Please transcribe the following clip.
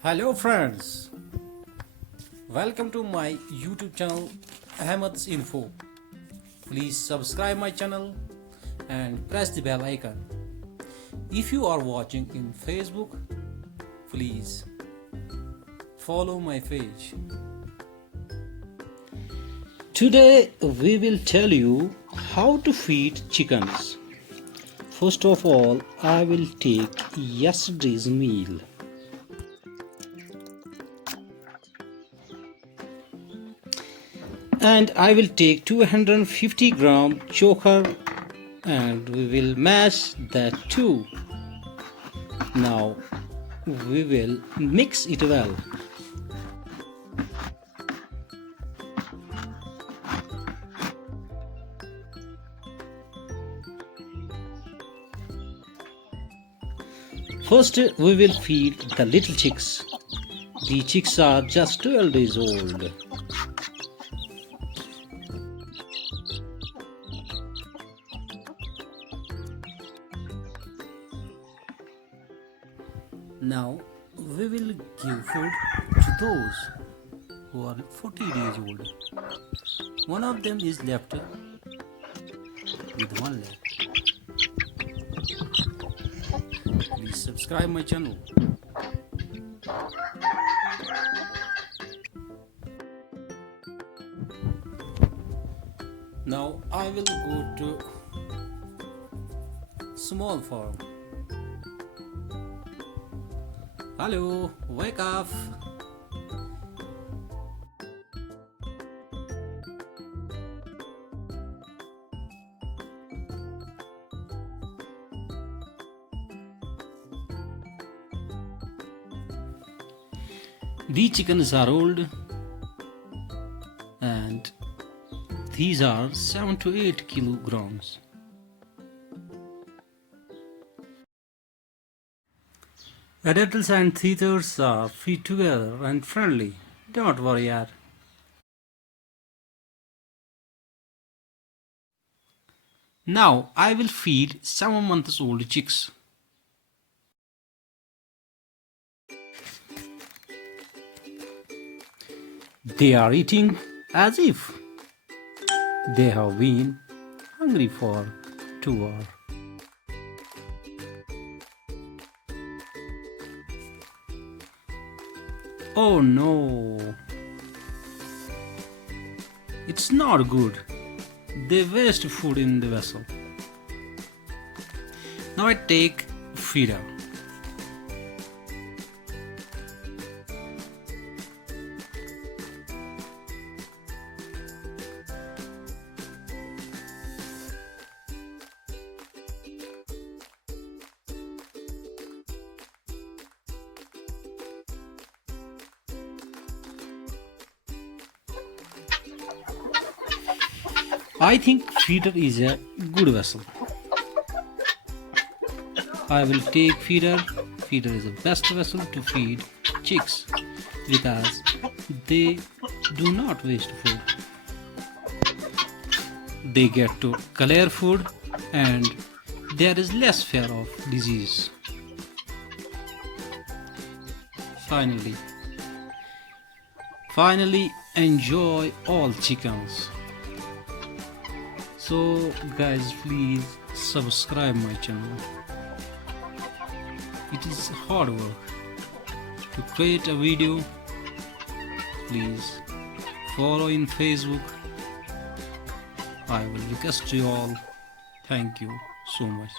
Hello friends, welcome to my YouTube channel EHMAD'S Info. Please subscribe my channel and press the bell icon. If you are watching in Facebook, please follow my page. Today we will tell you how to feed chickens. First of all, I will take yesterday's meal. And I will take 250 gram choker and we will mash that too. Now we will mix it well. First we will feed the little chicks. The chicks are just 12 days old. Now we will give food to those who are 40 days old. One of them is left with one leg. Please subscribe my channel. Now I will go to small farm. Hello, wake up! These chickens are old and these are 7 to 8 kilograms. Adults and teethers are feed together and friendly. Don't worry, yaar. Now I will feed 7 months old chicks. They are eating as if they have been hungry for 2 hours. Oh no, it's not good. They waste food in the vessel. Now I take feeder. I think feeder is a good vessel. I will take feeder. Feeder is the best vessel to feed chicks because they do not waste food. They get to clear food and there is less fear of disease. Finally enjoy all chickens. So guys, please subscribe my channel. It is hard work to create a video. Please follow in Facebook. I will request you all. Thank you so much.